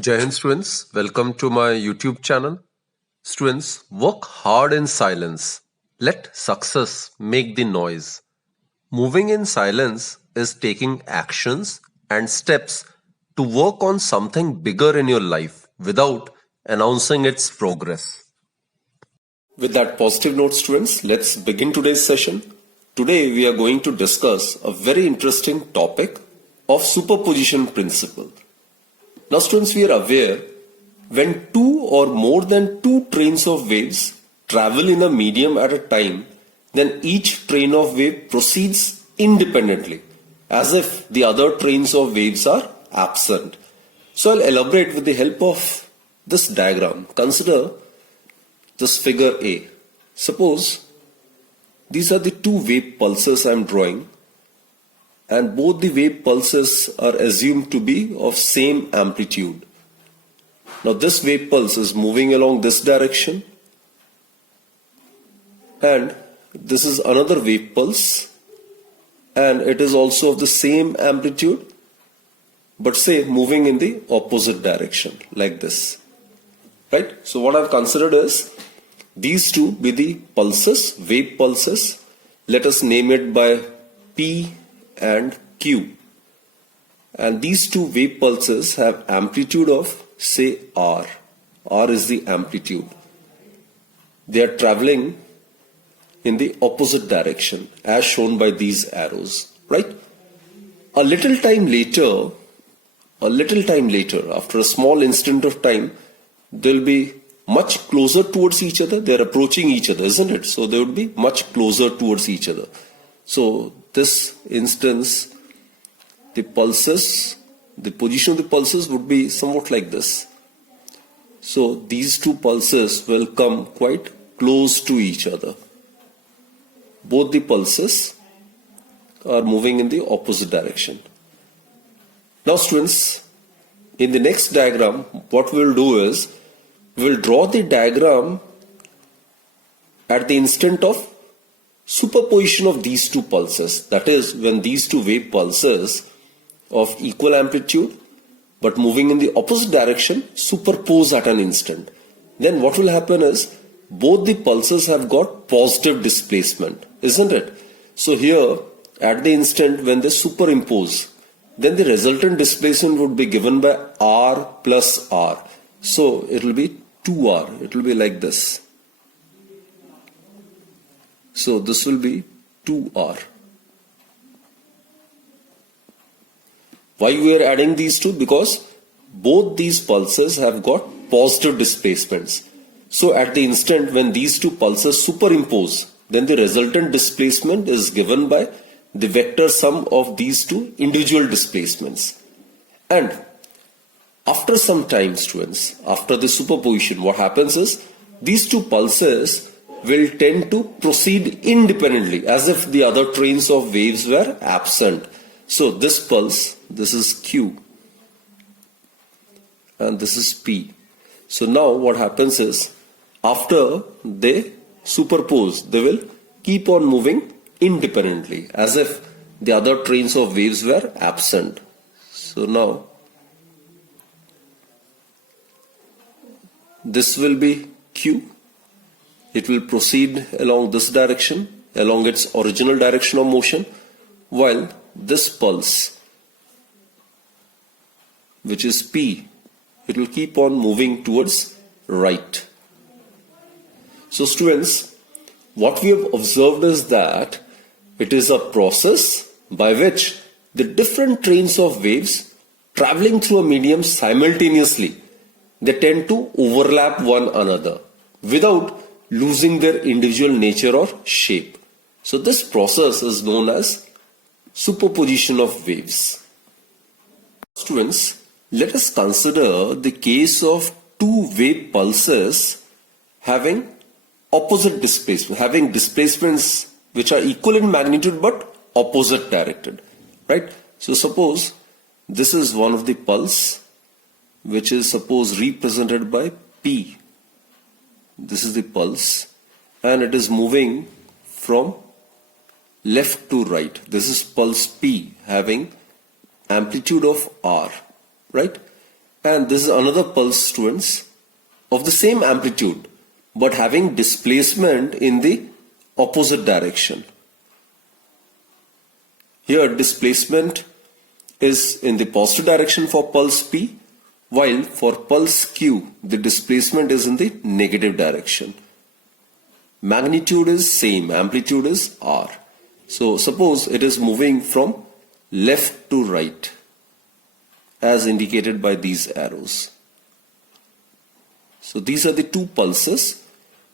Jai Hind students, welcome to my YouTube channel. Students, work hard in silence. Let success make the noise. Moving in silence is taking actions and steps to work on something bigger in your life without announcing its progress. With that positive note, students, let's begin today's session. Today we are going to discuss a very interesting topic of superposition principle. Now students, we are aware when two or more than two trains of waves travel in a medium at a time, then each train of wave proceeds independently as if the other trains of waves are absent. So I'll elaborate with the help of this diagram. Consider this figure A. Suppose these are the two wave pulses I am drawing, and both the wave pulses are assumed to be of same amplitude. Now this wave pulse is moving along this direction, and this is another wave pulse, and it is also of the same amplitude, but say moving in the opposite direction like this. Right? So what I've considered is these two be the pulses, wave pulses. Let us name it by P and Q. And these two wave pulses have amplitude of say R. R is the amplitude. They are traveling in the opposite direction as shown by these arrows. Right? A little time later, after a small instant of time, they'll be much closer towards each other. They're approaching each other, isn't it? So they would be much closer towards each other. So this instance, the pulses, the position of the pulses would be somewhat like this. So these two pulses will come quite close to each other. Both the pulses are moving in the opposite direction. Now students, in the next diagram, what we'll do is, we'll draw the diagram at the instant of superposition of these two pulses. That is, when these two wave pulses of equal amplitude but moving in the opposite direction superpose at an instant. Then what will happen is, both the pulses have got positive displacement, isn't it? So here, at the instant when they superimpose, then the resultant displacement would be given by R plus R. So it will be 2R. It will be like this. So this will be 2R. Why we are adding these two? Because both these pulses have got positive displacements. So at the instant when these two pulses superimpose, then the resultant displacement is given by the vector sum of these two individual displacements. And after some time, students, after the superposition, what happens is these two pulses will tend to proceed independently as if the other trains of waves were absent. So this pulse, this is Q, and this is P. So now what happens is, after they superpose, they will keep on moving independently as if the other trains of waves were absent. So now this will be Q. It will proceed along this direction, along its original direction of motion, while this pulse, which is P, it will keep on moving towards right. So students, what we have observed is that it is a process by which the different trains of waves traveling through a medium simultaneously, they tend to overlap one another without losing their individual nature or shape. So this process is known as superposition of waves. Students, let us consider the case of two wave pulses having opposite displacement, having displacements which are equal in magnitude but opposite directed. Right? So suppose this is one of the pulse which is suppose represented by P. This is the pulse and it is moving from left to right. This is pulse P having amplitude of R, right? and this is another pulse, students, of the same amplitude but having displacement in the opposite direction. Here displacement is in the positive direction for pulse P, while for pulse Q the displacement is in the negative direction. Magnitude is same, amplitude is R. So suppose it is moving from left to right as indicated by these arrows. So these are the two pulses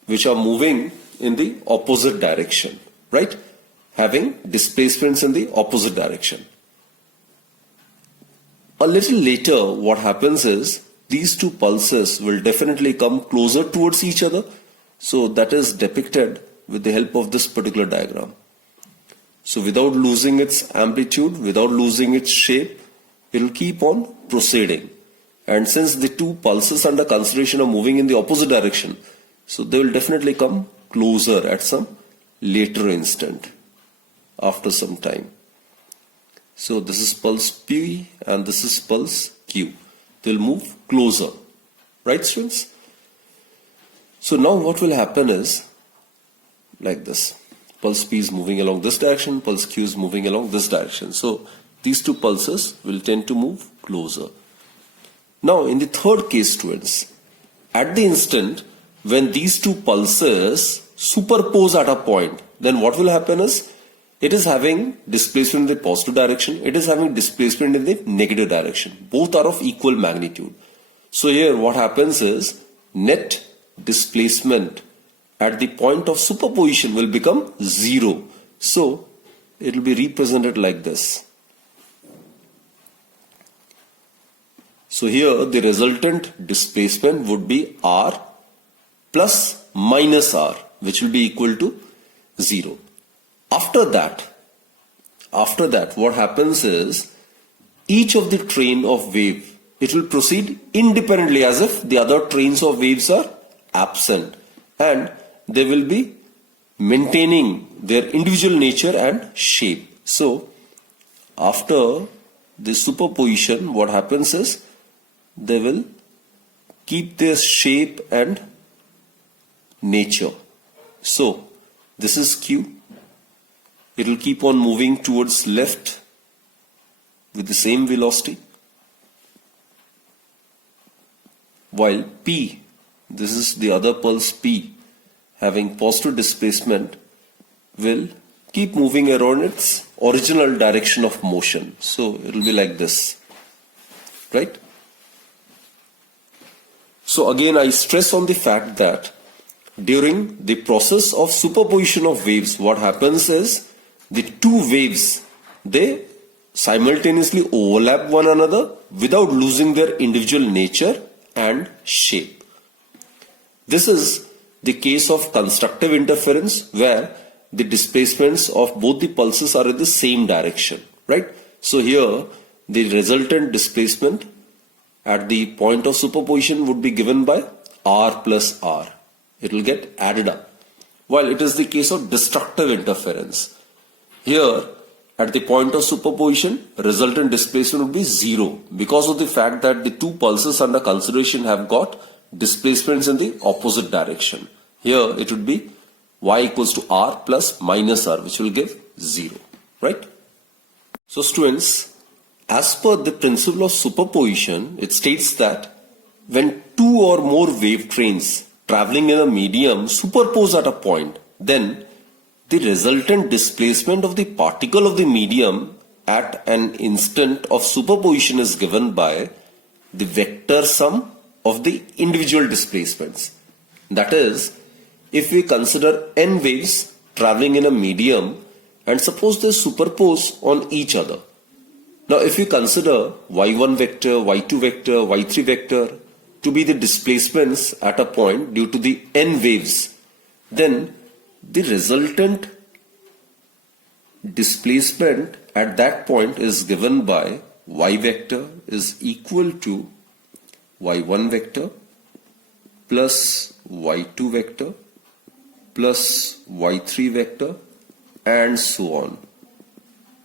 which are moving in the opposite direction, right? Having displacements in the opposite direction. A little later, what happens is these two pulses will definitely come closer towards each other. So that is depicted with the help of this particular diagram. So without losing its amplitude, without losing its shape, it will keep on proceeding. And since the two pulses under consideration are moving in the opposite direction, so they will definitely come closer at some later instant after some time. So this is pulse P and this is pulse Q. They will move closer, right, students? So now what will happen is like this. Pulse P is moving along this direction, pulse Q is moving along this direction. So these two pulses will tend to move closer. Now in the third case, students, at the instant when these two pulses superpose at a point, then what will happen is it is having displacement in the positive direction, it is having displacement in the negative direction. Both are of equal magnitude. So here what happens is net displacement at the point of superposition will become 0. So it will be represented like this. So here the resultant displacement would be R plus minus R, which will be equal to 0. After that, what happens is each of the train of wave, it will proceed independently as if the other trains of waves are absent, and they will be maintaining their individual nature and shape. So after the superposition, what happens is they will keep their shape and nature. So this is Q. It will keep on moving towards left with the same velocity, while P, this is the other pulse P, having positive displacement, will keep moving around its original direction of motion. So it will be like this, right? So again I stress on the fact that during the process of superposition of waves, what happens is the two waves, they simultaneously overlap one another without losing their individual nature and shape. This is the case of constructive interference, where the displacements of both the pulses are in the same direction, right? So here the resultant displacement at the point of superposition would be given by R plus R. It will get added up. While it is the case of destructive interference, here at the point of superposition, resultant displacement would be 0 because of the fact that the two pulses under consideration have got displacements in the opposite direction. Here it would be y equals to R plus minus R, which will give 0, right? So students, as per the principle of superposition, it states that when two or more wave trains traveling in a medium superpose at a point, then the resultant displacement of the particle of the medium at an instant of superposition is given by the vector sum of the individual displacements. That is, if we consider n waves traveling in a medium and suppose they superpose on each other. Now if you consider y1 vector, y2 vector, y3 vector to be the displacements at a point due to the n waves, then the resultant displacement at that point is given by y vector is equal to y1 vector plus y2 vector plus y3 vector and so on.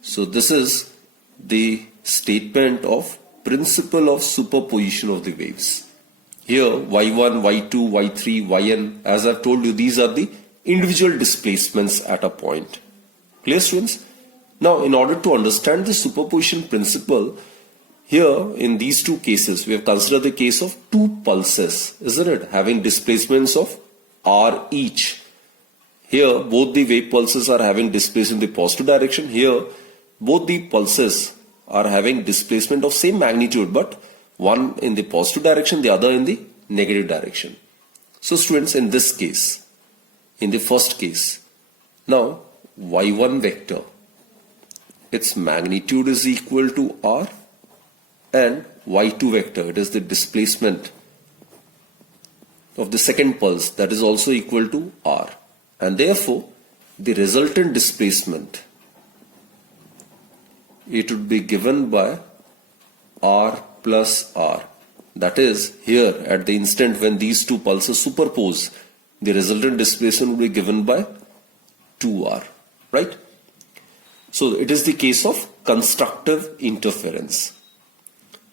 So this is the statement of principle of superposition of the waves. Here y1, y2, y3, yn, as I've told you, these are the individual displacements at a point. Clear, students? Now, in order to understand the superposition principle, here in these two cases, we have considered the case of two pulses, isn't it? Having displacements of r each. Here, both the wave pulses are having displacement in the positive direction. Here, both the pulses are having displacement of same magnitude, but one in the positive direction, the other in the negative direction. So students, in this case, in the first case, now y1 vector, its magnitude is equal to r, and y2 vector, it is the displacement of the second pulse, that is also equal to r. And therefore, the resultant displacement, it would be given by r plus r. That is, here at the instant when these two pulses superpose, the resultant displacement will be given by 2r, right? So it is the case of constructive interference.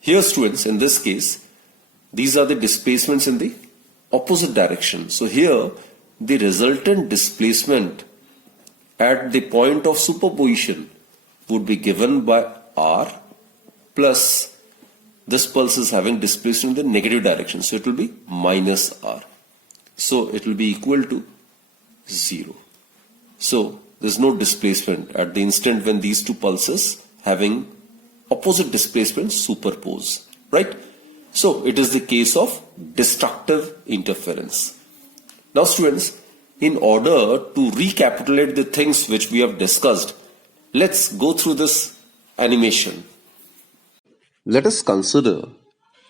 Here students, in this case, these are the displacements in the opposite direction. So here, the resultant displacement at the point of superposition would be given by r plus this pulse is having displacement in the negative direction. So it will be minus r. So it will be equal to 0. So there is no displacement at the instant when these two pulses having opposite displacement superpose, right? So it is the case of destructive interference. Now students, in order to recapitulate the things which we have discussed, let's go through this animation. Let us consider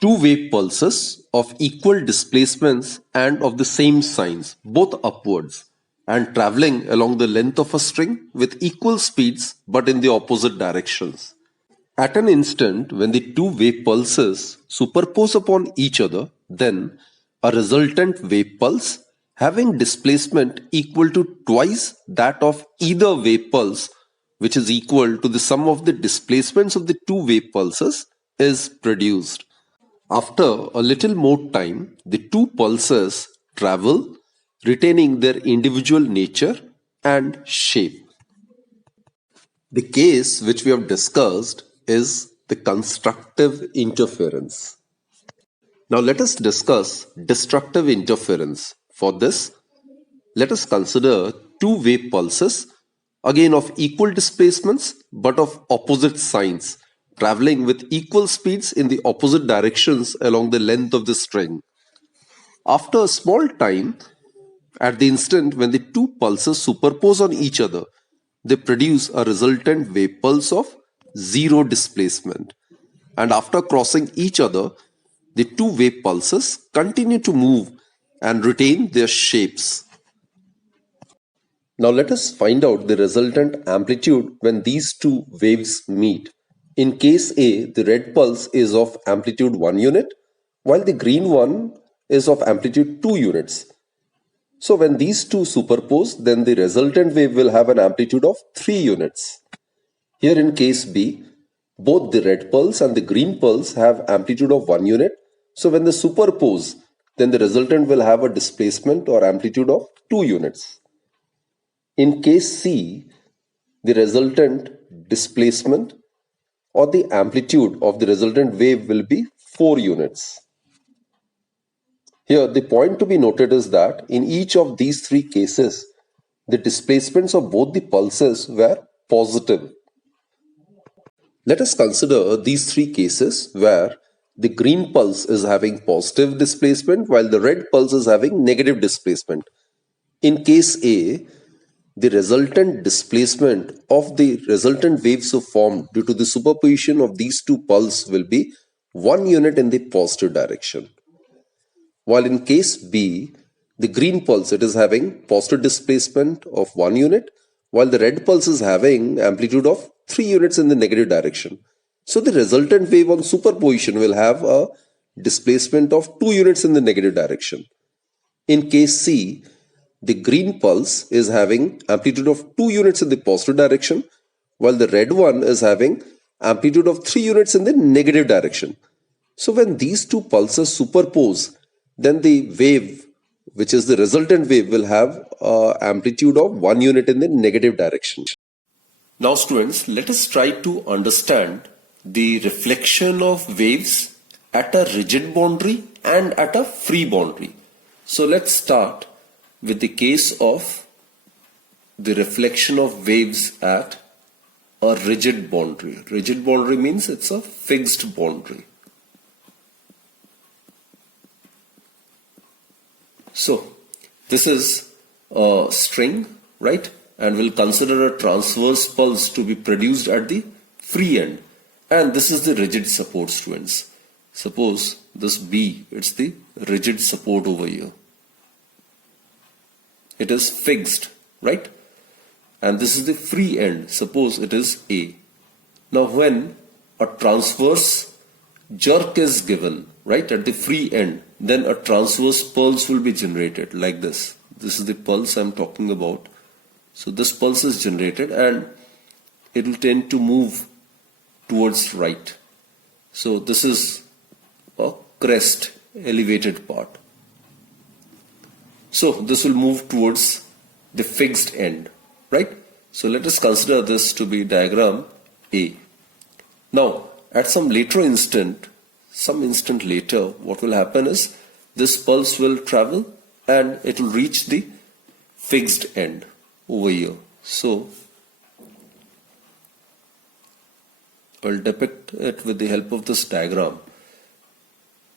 two wave pulses of equal displacements and of the same signs, both upwards, and traveling along the length of a string with equal speeds but in the opposite directions. At an instant when the two wave pulses superpose upon each other, then a resultant wave pulse having displacement equal to twice that of either wave pulse, which is equal to the sum of the displacements of the two wave pulses, is produced. After a little more time, the two pulses travel, retaining their individual nature and shape. The case which we have discussed is the constructive interference. Now let us discuss destructive interference. For this, let us consider two wave pulses, again of equal displacements but of opposite signs, traveling with equal speeds in the opposite directions along the length of the string. After a small time, at the instant when the two pulses superpose on each other, they produce a resultant wave pulse of zero displacement. And after crossing each other, the two wave pulses continue to move and retain their shapes. Now let us find out the resultant amplitude when these two waves meet. In case A, the red pulse is of amplitude 1 unit, while the green one is of amplitude 2 units. So when these two superpose, then the resultant wave will have an amplitude of 3 units. Here in case B, both the red pulse and the green pulse have amplitude of 1 unit. So when they superpose, then the resultant will have a displacement or amplitude of 2 units. In case C, the resultant displacement or the amplitude of the resultant wave will be 4 units. Here, the point to be noted is that in each of these three cases, the displacements of both the pulses were positive. Let us consider these three cases where the green pulse is having positive displacement while the red pulse is having negative displacement. In case A, the resultant displacement of the resultant waves so formed due to the superposition of these two pulses will be 1 unit in the positive direction. While in case B, the green pulse, it is having positive displacement of 1 unit, while the red pulse is having amplitude of 3 units in the negative direction. So the resultant wave on superposition will have a displacement of 2 units in the negative direction. In case C, the green pulse is having amplitude of 2 units in the positive direction, while the red one is having amplitude of 3 units in the negative direction. So when these two pulses superpose, then the wave, which is the resultant wave, will have amplitude of 1 unit in the negative direction. Now students, let us try to understand the reflection of waves at a rigid boundary and at a free boundary. So let's start with the case of the reflection of waves at a rigid boundary. Rigid boundary means it's a fixed boundary. So this is a string, right? And we'll consider a transverse pulse to be produced at the free end. And this is the rigid support, students. Suppose this B, it's the rigid support over here. It is fixed, right? And this is the free end. Suppose it is A. Now when a transverse jerk is given, right, at the free end, then a transverse pulse will be generated like this. This is the pulse I'm talking about. So this pulse is generated and it will tend to move towards right. So this is a crest, elevated part. So this will move towards the fixed end, right? So let us consider this to be diagram A. Now at some instant later, what will happen is this pulse will travel and it will reach the fixed end over here. So I'll depict it with the help of this diagram.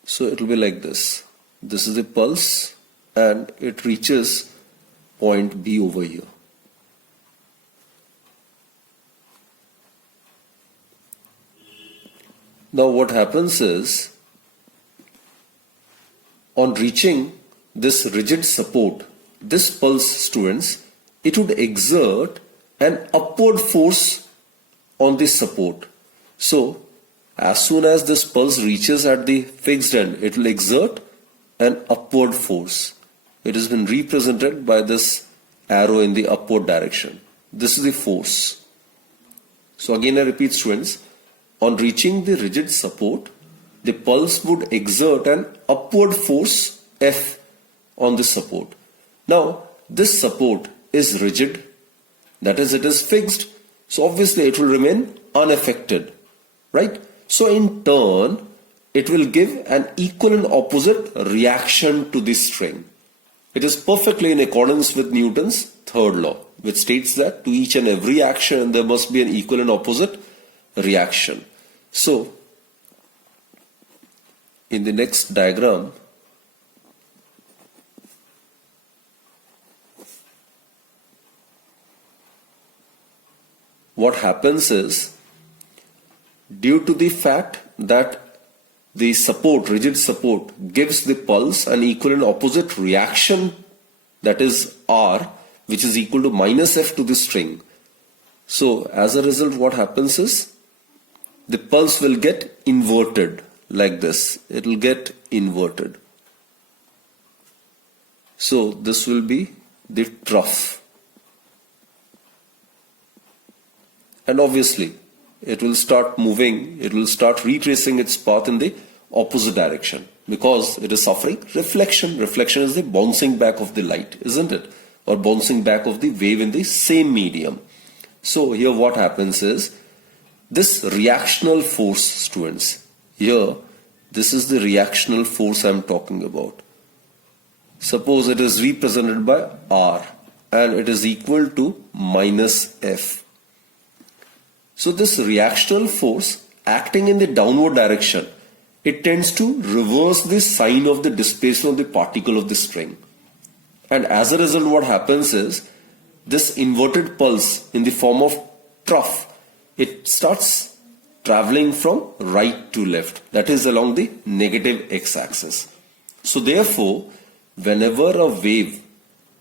So it will be like this. This is the pulse and it reaches point B over here. Now what happens is, on reaching this rigid support, this pulse, students, it would exert an upward force on the support. So as soon as this pulse reaches at the fixed end, it will exert an upward force. It has been represented by this arrow in the upward direction. This is the force. So again I repeat, students, on reaching the rigid support, the pulse would exert an upward force F on the support. Now this support is rigid, that is, it is fixed, so obviously it will remain unaffected, right? So in turn, it will give an equal and opposite reaction to the string. It is perfectly in accordance with Newton's third law, which states that to each and every action there must be an equal and opposite reaction. So in the next diagram, what happens is, due to the fact that the support, rigid support, gives the pulse an equal and opposite reaction, that is R, which is equal to minus F to the string. So as a result, what happens is, the pulse will get inverted like this. It will get inverted. So this will be the trough. And obviously, it will start moving, it will start retracing its path in the opposite direction because it is suffering reflection. Reflection is the bouncing back of the light, isn't it? Or bouncing back of the wave in the same medium. So here what happens is, this reactional force, students, here this is the reactional force I am talking about. Suppose it is represented by R and it is equal to minus F. So this reactional force acting in the downward direction, it tends to reverse the sign of the displacement of the particle of the string. And as a result, what happens is, this inverted pulse in the form of trough, it starts traveling from right to left, that is along the negative x-axis. So therefore, whenever a wave,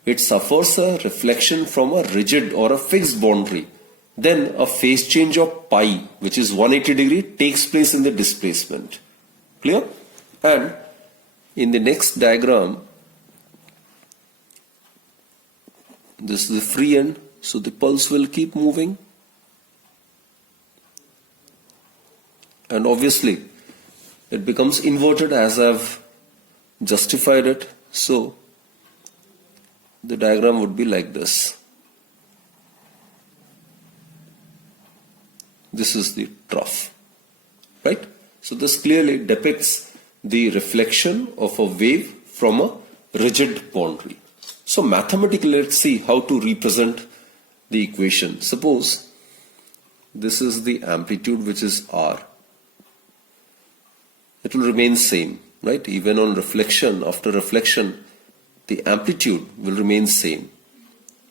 it suffers a reflection from a rigid or a fixed boundary, then a phase change of pi, which is 180 degree, takes place in the displacement. Clear? And in the next diagram, this is the free end, so the pulse will keep moving. and obviously it becomes inverted as I've justified it. So the diagram would be like this. This is the trough, right? So this clearly depicts the reflection of a wave from a rigid boundary. So mathematically, let's see how to represent the equation. Suppose this is the amplitude, which is R. It will remain same, right? Even on reflection, after reflection, the amplitude will remain same.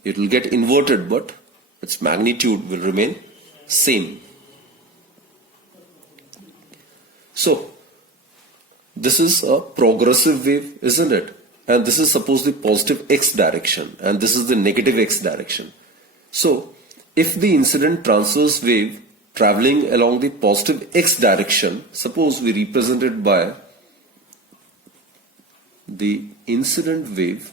It will get inverted, but its magnitude will remain same. So this is a progressive wave, isn't it? And this is suppose the positive x direction, and this is the negative x direction. So if the incident transverse wave traveling along the positive x direction, suppose we represent it by the incident wave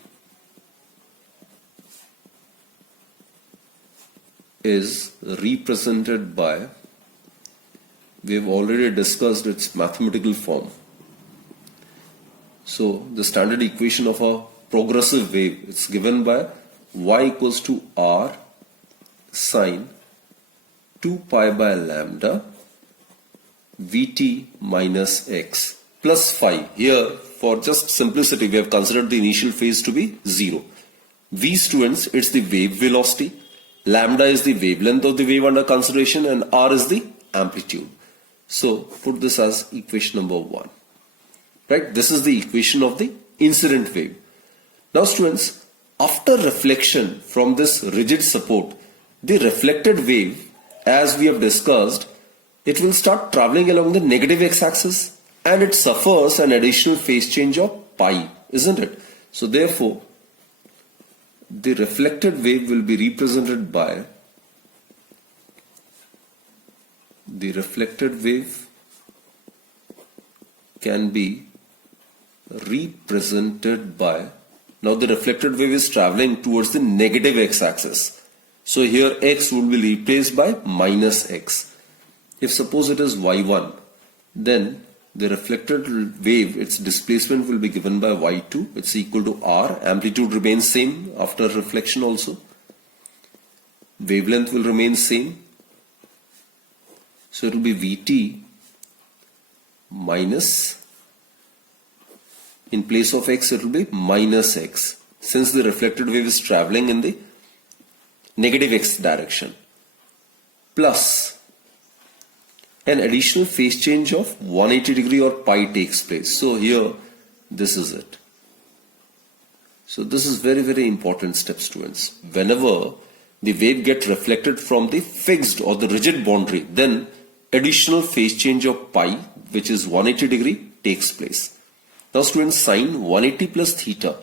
is represented by, we have already discussed its mathematical form. So the standard equation of a progressive wave is given by y equals to r sine 2 pi by lambda vt minus x plus phi. Here, for just simplicity, we have considered the initial phase to be 0. V, students, it's the wave velocity. Lambda is the wavelength of the wave under consideration, and r is the amplitude. So put this as equation number 1. Right? This is the equation of the incident wave. Now students, after reflection from this rigid support, the reflected wave, as we have discussed, it will start traveling along the negative x-axis, and it suffers an additional phase change of pi, isn't it? So therefore, the reflected wave will be represented by the reflected wave can be represented by, now the reflected wave is traveling towards the negative x-axis. So here x will be replaced by minus x. If suppose it is y1, then the reflected wave, its displacement will be given by y2. It's equal to r. Amplitude remains same after reflection also. Wavelength will remain same. So it will be Vt minus, in place of x it will be minus x, since the reflected wave is traveling in the negative x direction, plus an additional phase change of 180 degree or pi takes place. So here this is it. So this is very, very important step, students. Whenever the wave gets reflected from the fixed or the rigid boundary, then additional phase change of pi, which is 180 degree, takes place. Now students, sine 180 plus theta,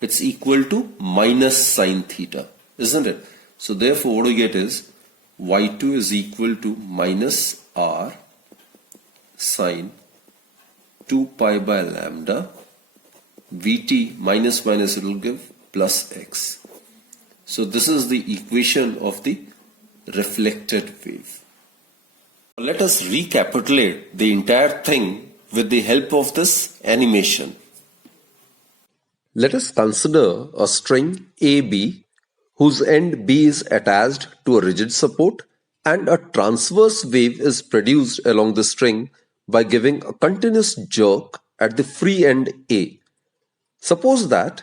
it's equal to minus sine theta, isn't it? So therefore what we get is y2 is equal to minus r sine 2 pi by lambda Vt minus minus, it will give plus x. So this is the equation of the reflected wave. Let us recapitulate the entire thing with the help of this animation. Let us consider a string AB whose end B is attached to a rigid support, and a transverse wave is produced along the string by giving a continuous jerk at the free end A. Suppose that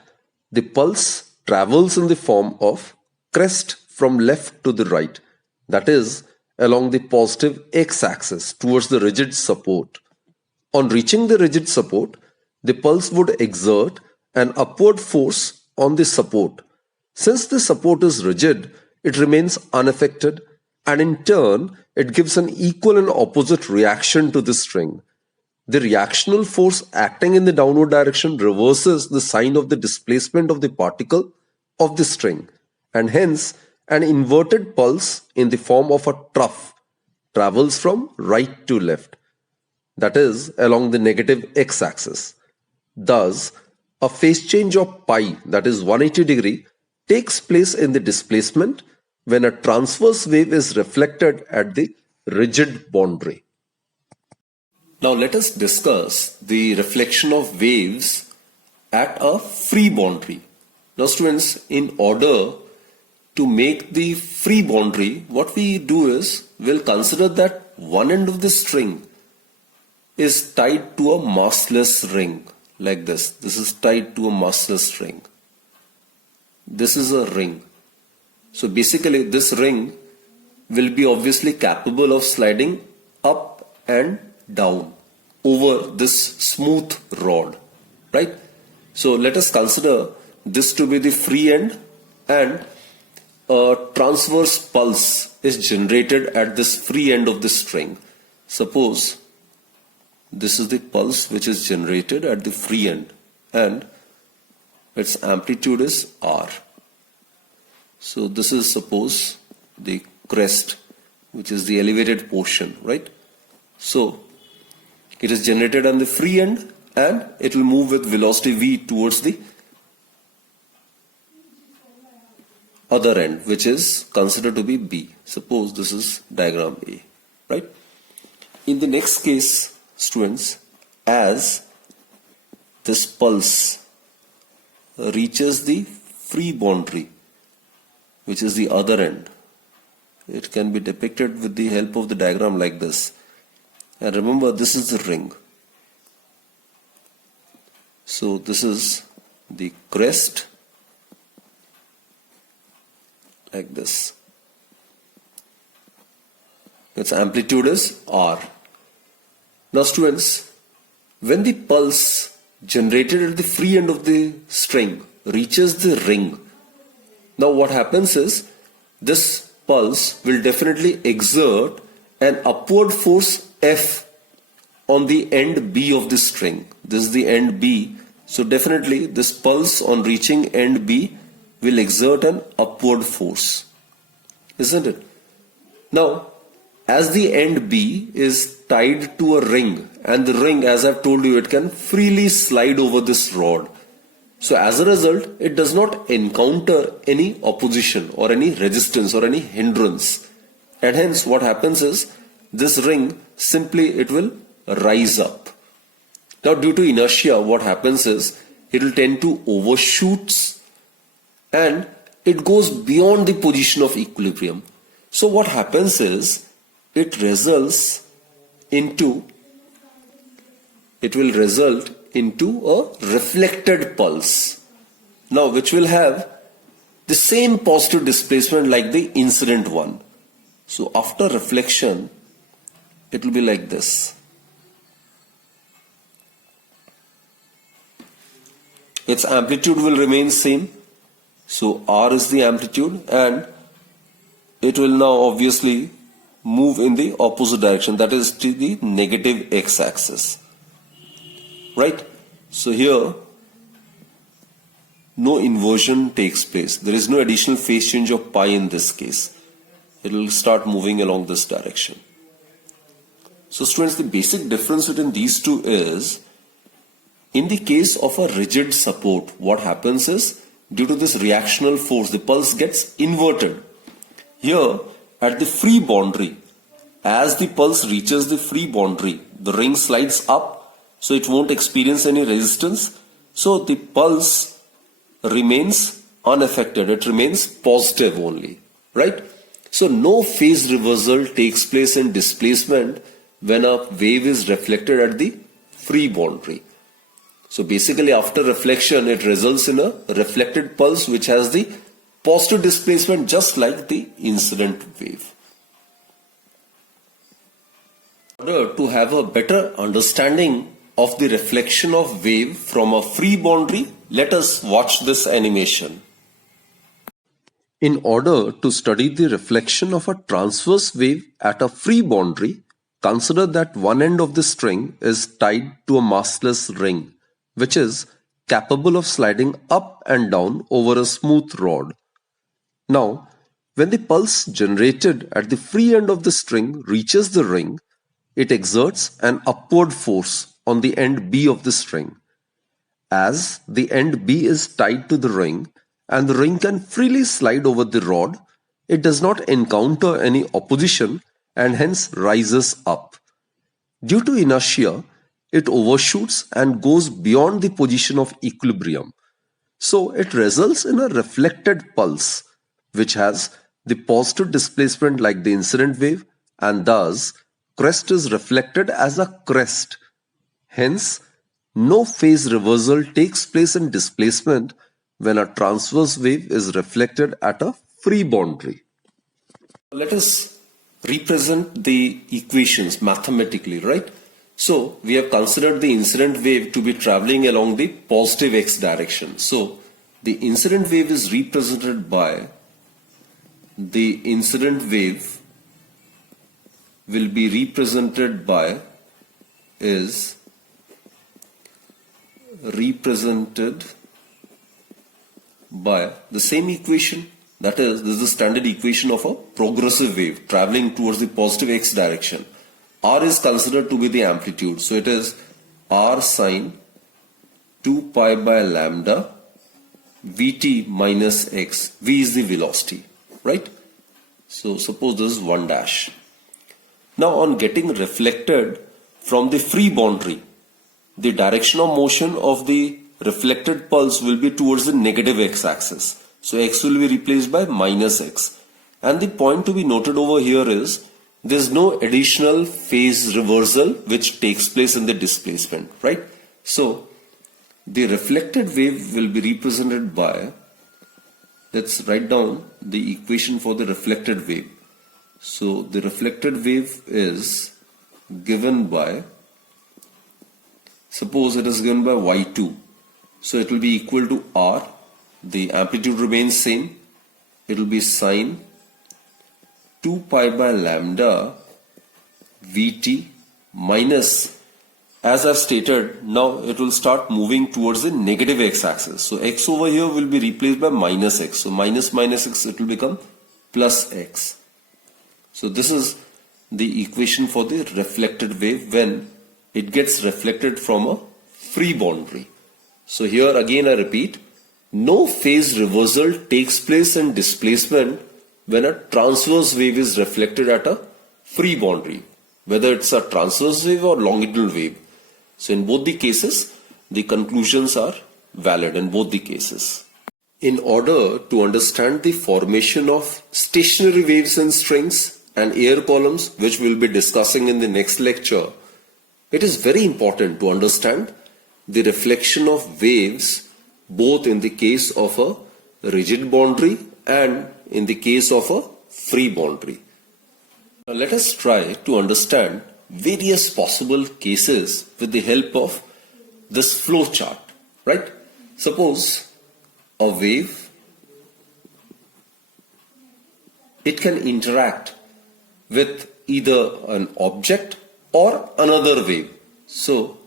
the pulse travels in the form of crest from left to the right, that is, along the positive x-axis towards the rigid support. On reaching the rigid support, the pulse would exert an upward force on the support. Since the support is rigid, it remains unaffected, and in turn, it gives an equal and opposite reaction to the string. The reactional force acting in the downward direction reverses the sign of the displacement of the particle of the string, and hence an inverted pulse in the form of a trough travels from right to left, that is, along the negative x-axis. Thus, a phase change of pi, that is 180 degree, takes place in the displacement when a transverse wave is reflected at the rigid boundary. Now let us discuss the reflection of waves at a free boundary. Now students, in order to make the free boundary, what we do is, we'll consider that one end of the string is tied to a massless ring like this. This is tied to a massless ring. This is a ring. So basically this ring will be obviously capable of sliding up and down over this smooth rod, right? So let us consider this to be the free end, and a transverse pulse is generated at this free end of the string. Suppose this is the pulse which is generated at the free end and its amplitude is R. So this is, suppose, the crest, which is the elevated portion, right? So it is generated on the free end and it will move with velocity v towards the other end, which is considered to be B. Suppose this is diagram A, right? In the next case, students, as this pulse reaches the free boundary, which is the other end, it can be depicted with the help of the diagram like this. And remember, this is the ring. So this is the crest like this. Its amplitude is R. Now students, when the pulse generated at the free end of the string reaches the ring, now what happens is, this pulse will definitely exert an upward force F on the end B of the string. This is the end B. So definitely this pulse on reaching end B will exert an upward force, isn't it? Now, as the end B is tied to a ring, and the ring, as I've told you, it can freely slide over this rod. So as a result, it does not encounter any opposition or any resistance or any hindrance. And hence what happens is, this ring simply, it will rise up. Now due to inertia, what happens is, it will tend to overshoot and it goes beyond the position of equilibrium. So what happens is, it will result into a reflected pulse. Now which will have the same positive displacement like the incident one. So after reflection, it will be like this. Its amplitude will remain same. So R is the amplitude, and it will now obviously move in the opposite direction, that is to the negative x-axis, right? So here no inversion takes place. There is no additional phase change of pi in this case. It will start moving along this direction. So students, the basic difference between these two is, in the case of a rigid support, what happens is, due to this reactional force, the pulse gets inverted. Here, at the free boundary, as the pulse reaches the free boundary, the ring slides up, so it won't experience any resistance. So the pulse remains unaffected. It remains positive only, right? So no phase reversal takes place in displacement when a wave is reflected at the free boundary. So basically after reflection, it results in a reflected pulse which has the positive displacement just like the incident wave. In order to have a better understanding of the reflection of wave from a free boundary, let us watch this animation. In order to study the reflection of a transverse wave at a free boundary, consider that one end of the string is tied to a massless ring, which is capable of sliding up and down over a smooth rod. Now, when the pulse generated at the free end of the string reaches the ring, it exerts an upward force on the end B of the string. As the end B is tied to the ring and the ring can freely slide over the rod, it does not encounter any opposition and hence rises up. Due to inertia, it overshoots and goes beyond the position of equilibrium. So it results in a reflected pulse, which has the positive displacement like the incident wave, and thus crest is reflected as a crest. Hence, no phase reversal takes place in displacement when a transverse wave is reflected at a free boundary. Let us represent the equations mathematically, right? So we have considered the incident wave to be traveling along the positive x direction. So the incident wave is represented by the incident wave will be represented by is represented by the same equation. That is, this is the standard equation of a progressive wave traveling towards the positive x direction. R is considered to be the amplitude. So it is R sine 2 pi by lambda Vt minus x. V is the velocity, right? So suppose this is 1 dash. Now on getting reflected from the free boundary, the direction of motion of the reflected pulse will be towards the negative x-axis. So x will be replaced by minus x. And the point to be noted over here is there is no additional phase reversal which takes place in the displacement, right? So the reflected wave will be represented by, let's write down the equation for the reflected wave. So the reflected wave is given by, suppose it is given by y2. So it will be equal to r. The amplitude remains same. It will be sine 2 pi by lambda Vt minus, as I've stated, now it will start moving towards the negative x-axis. So x over here will be replaced by minus x. So minus x, it will become plus x. So this is the equation for the reflected wave when it gets reflected from a free boundary. So here again I repeat, no phase reversal takes place in displacement when a transverse wave is reflected at a free boundary, whether it's a transverse wave or longitudinal wave. So in both the cases, the conclusions are valid in both the cases. In order to understand the formation of stationary waves in strings and air columns, which we'll be discussing in the next lecture, it is very important to understand the reflection of waves both in the case of a rigid boundary and in the case of a free boundary. Now let us try to understand various possible cases with the help of this flow chart, right? Suppose a wave, it can interact with either an object or another wave. So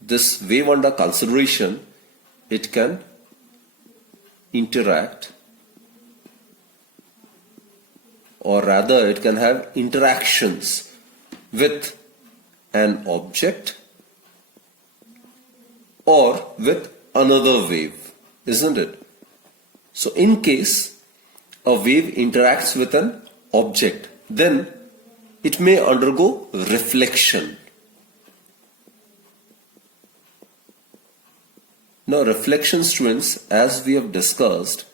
this wave under consideration, it can interact, or rather it can have interactions with an object or with another wave, isn't it? So in case a wave interacts with an object, then it may undergo reflection. Now reflection, students, as we have discussed,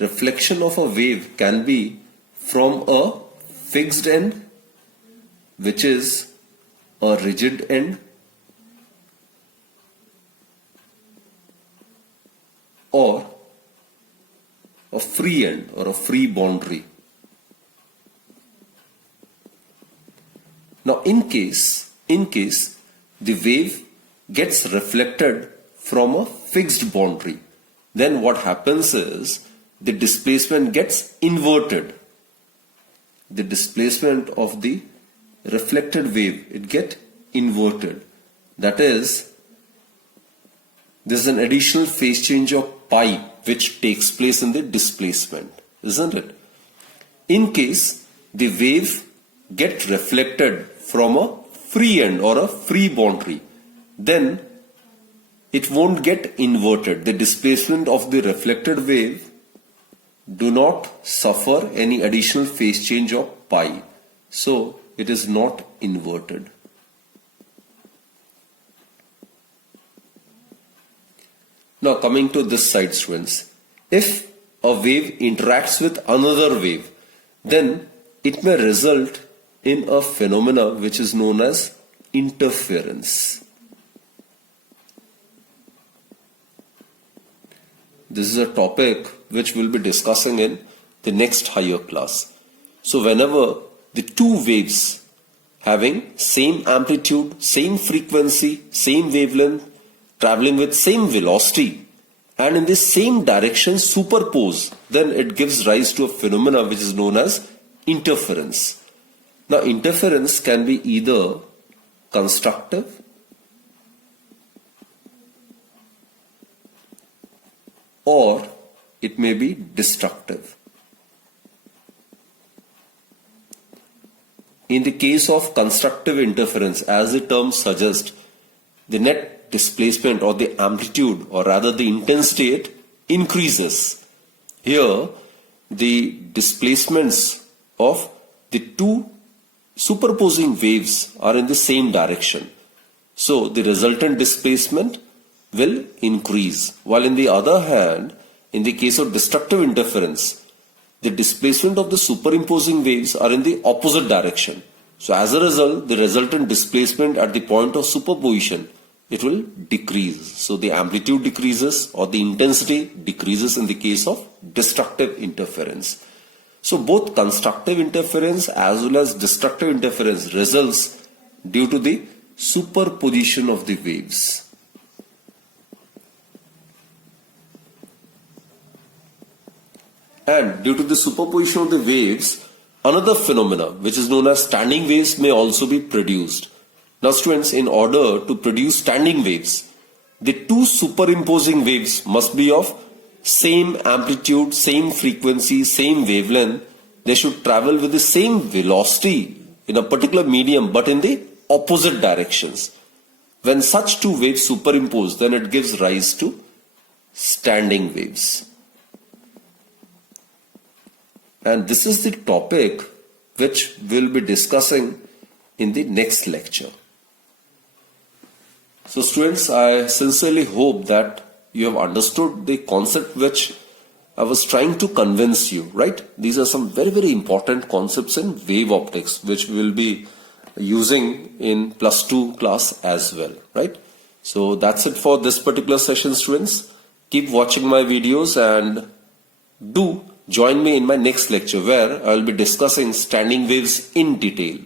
reflection of a wave can be from a fixed end, which is a rigid end, or a free end or a free boundary. Now in case the wave gets reflected from a fixed boundary, then what happens is the displacement gets inverted. The displacement of the reflected wave, it gets inverted. That is, there is an additional phase change of pi which takes place in the displacement, isn't it? In case the wave gets reflected from a free end or a free boundary, then it won't get inverted. The displacement of the reflected wave do not suffer any additional phase change of pi. So it is not inverted. Now coming to this side, students, if a wave interacts with another wave, then it may result in a phenomena which is known as interference. This is a topic which we'll be discussing in the next higher class. So whenever the two waves having same amplitude, same frequency, same wavelength, traveling with same velocity and in the same direction superpose, then it gives rise to a phenomena which is known as interference. Now interference can be either constructive or it may be destructive. In the case of constructive interference, as the term suggests, the net displacement or the amplitude or rather the intensity it increases. Here the displacements of the two superposing waves are in the same direction. So the resultant displacement will increase. While in the other hand, in the case of destructive interference, the displacement of the superimposing waves are in the opposite direction. So as a result, the resultant displacement at the point of superposition, it will decrease. So the amplitude decreases or the intensity decreases in the case of destructive interference. So both constructive interference as well as destructive interference results due to the superposition of the waves. And due to the superposition of the waves, another phenomena which is known as standing waves may also be produced. Now students, in order to produce standing waves, the two superimposing waves must be of same amplitude, same frequency, same wavelength. They should travel with the same velocity in a particular medium but in the opposite directions. When such two waves superimpose, then it gives rise to standing waves. And this is the topic which we'll be discussing in the next lecture. So students, I sincerely hope that you have understood the concept which I was trying to convince you, right? These are some very, very important concepts in wave optics which we will be using in +2 class as well, right? So that's it for this particular session, students. Keep watching my videos and do join me in my next lecture where I will be discussing standing waves in detail.